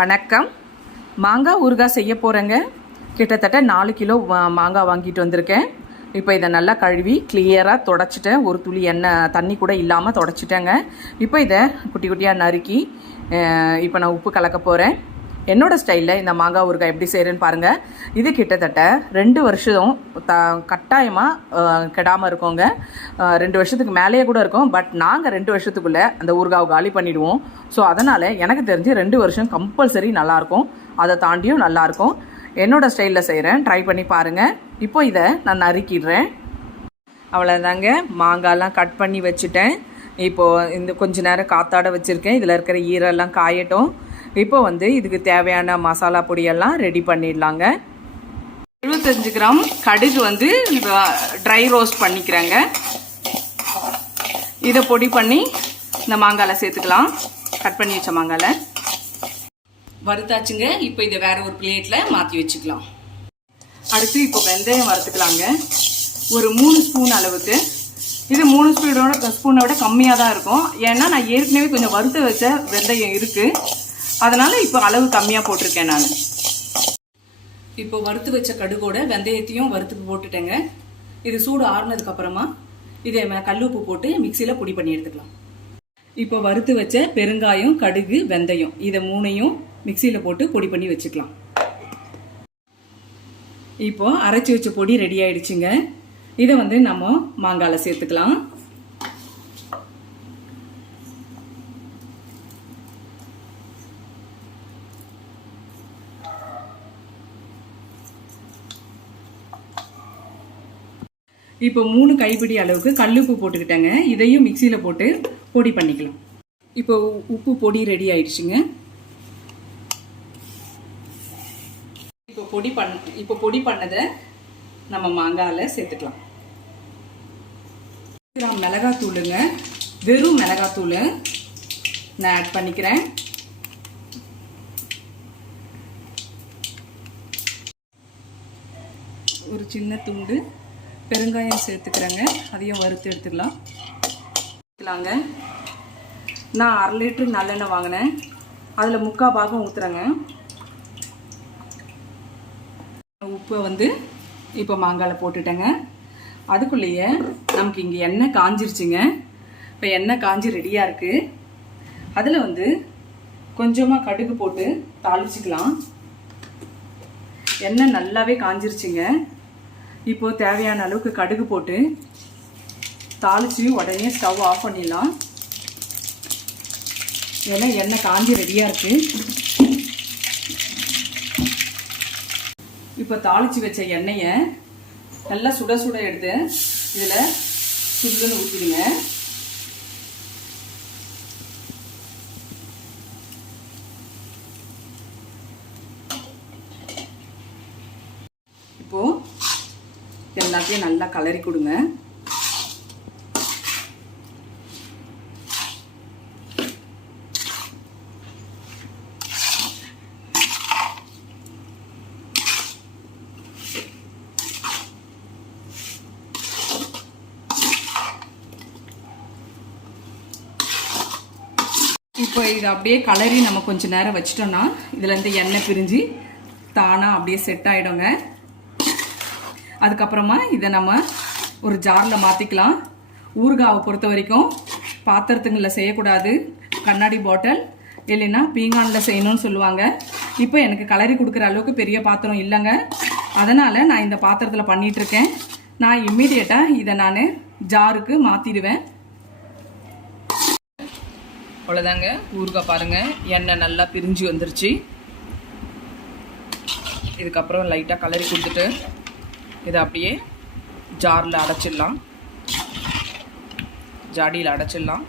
வணக்கம். மாங்காய் ஊறுகாய் செய்ய போகிறேங்க. கிட்டத்தட்ட 4 கிலோ மாங்காய் வாங்கிட்டு வந்திருக்கேன். இப்போ இதை நல்லா கழுவி கிளியராக தொடச்சிட்டேன். ஒரு துளி எண்ணெய் தண்ணி கூட இல்லாமல் தொடச்சிட்டேங்க. இப்போ இதை குட்டி குட்டியாக நறுக்கி இப்போ நான் உப்பு கலக்க போகிறேன். என்னோடய ஸ்டைலில் இந்த மாங்காய் ஊறுகாய் எப்படி செய்கிறேன்னு பாருங்கள். இது கிட்டத்தட்ட 2 வருஷம் கட்டாயமாக கெடாமல் இருக்கோங்க. 2 வருஷத்துக்கு மேலேயே கூட இருக்கும். பட் நாங்கள் 2 வருஷத்துக்குள்ளே அந்த ஊறுகாவை காலி பண்ணிவிடுவோம். ஸோ அதனால் எனக்கு தெரிஞ்சு 2 வருஷம் கம்பல்சரி நல்லாயிருக்கும். அதை தாண்டியும் நல்லாயிருக்கும். என்னோடய ஸ்டைலில் செய்கிறேன், ட்ரை பண்ணி பாருங்கள். இப்போ இதை நான் நறுக்கிடுறேன். அவ்வளோதாங்க, மாங்காய்லாம் கட் பண்ணி வச்சுட்டேன். இப்போது இந்த கொஞ்ச நேரம் காத்தாட வச்சுருக்கேன். இதில் இருக்கிற ஈரெல்லாம் காயட்டும். இப்போ இதுக்கு தேவையான மசாலா பொடியெல்லாம் ரெடி பண்ணிடலாங்க. 75 கிராம் கடுகு ட்ரை ரோஸ்ட் பண்ணிக்கிறேங்க. இதை பொடி பண்ணி இந்த மாங்காயில் சேர்த்துக்கலாம். கட் பண்ணி வச்ச மாங்காயில் வறுத்தாச்சுங்க. இப்போ இதை வேற ஒரு பிளேட்டில் மாற்றி வச்சுக்கலாம். அடுத்து இப்போ வெந்தயம் வறுத்துக்கலாங்க. ஒரு 3 ஸ்பூன் அளவுக்கு. இது 3 ஸ்பூனோட கம்மியாக தான் இருக்கும். ஏன்னா நான் ஏற்கனவே கொஞ்சம் வறுத்து வச்ச வெந்தயம் இருக்குது. அதனால் இப்போ அளவு கம்மியாக போட்டிருக்கேன் நான். இப்போ வறுத்து வச்ச கடுகோட வெந்தயத்தையும் வறுத்து போட்டுட்டேங்க. இது சூடு ஆறுனதுக்கப்புறமா இதை கல்லுப்பு போட்டு மிக்சியில் பொடி பண்ணி எடுத்துக்கலாம். இப்போ வறுத்து வச்ச பெருங்காயம், கடுகு, வெந்தயம் இதை 3ஐயும் மிக்சியில் போட்டு பொடி பண்ணி வச்சுக்கலாம். இப்போ அரைச்சி வச்ச பொடி ரெடி ஆயிடுச்சுங்க. இதை நம்ம மாங்காயில் சேர்த்துக்கலாம். இப்போ 3 கைப்பிடி அளவுக்கு கல்லுப்பு போட்டுக்கிட்டேங்க. இதையும் மிக்சியில் போட்டு பொடி பண்ணிக்கலாம். இப்போ உப்பு பொடி ரெடி ஆயிடுச்சுங்க. இப்போ பொடி பண்ணதை நம்ம மாங்காயில் சேர்த்துக்கலாம். கிராம் மிளகாத்தூளுங்க, வெறும் மிளகாத்தூள் நான் ஆட் பண்ணிக்கிறேன். ஒரு சின்ன துண்டு பெருங்காயம் சேர்த்துக்கிறேங்க. அதையும் வறுத்து எடுத்துக்கலாங்க. நான் 1/2 லிட்டர் நல்லெண்ணெய் வாங்கினேன். அதில் 3/4 பாகம் ஊற்றுறேங்க. உப்பை இப்போ மாங்காயில் போட்டுட்டேங்க. அதுக்குள்ளேயே நமக்கு இங்கே எண்ணெய் காஞ்சிருச்சுங்க. இப்போ எண்ணெய் காஞ்சி ரெடியாக இருக்குது. அதில் கொஞ்சமாக கடுகு போட்டு தாளிச்சிக்கலாம். எண்ணெய் நல்லாவே காஞ்சிருச்சுங்க. இப்போ தேவையான அளவுக்கு கடுகு போட்டு தாளிச்சு உடனே ஸ்டவ் ஆஃப் பண்ணிடலாம். ஏன்னா எண்ணெய் காஞ்சி ரெடியாக இருக்குது. இப்போ தாளிச்சு வச்ச எண்ணெயை நல்லா சுட சுட எடுத்து இதில் சுடுன்னு ஊற்றிடுங்க. இப்போ எல்லாத்தையும் நல்லா கலரி கொடுங்க. இப்போ இது அப்படியே கலரி நம்ம கொஞ்சம் நேரம் வச்சிட்டோம்னா இதுலேருந்து எண்ணெய் பிரிஞ்சு தானாக அப்படியே செட் ஆகிடுங்க. அதுக்கப்புறமா இதை நம்ம ஒரு ஜாரில் மாற்றிக்கலாம். ஊறுகாவை பொறுத்த வரைக்கும் பாத்திரத்துங்களில் செய்யக்கூடாது. கண்ணாடி பாட்டில் இல்லைன்னா பீங்கானில் செய்யணும்னு சொல்லுவாங்க. இப்போ எனக்கு கலரி கொடுக்குற அளவுக்கு பெரிய பாத்திரம் இல்லைங்க. அதனால் நான் இந்த பாத்திரத்தில் பண்ணிகிட்ருக்கேன். நான் இம்மீடியட்டாக இதை நான் ஜாருக்கு மாற்றிடுவேன். அவ்வளோதாங்க, ஊறுகாய் பாருங்கள், எண்ணெய் நல்லா பிரிஞ்சு வந்துருச்சு. இதுக்கப்புறம் லைட்டாக கலரி கொடுத்துட்டு இதை அப்படியே ஜாரில் அடைச்சிடலாம். ஜாடியில் அடைச்சிடலாம்.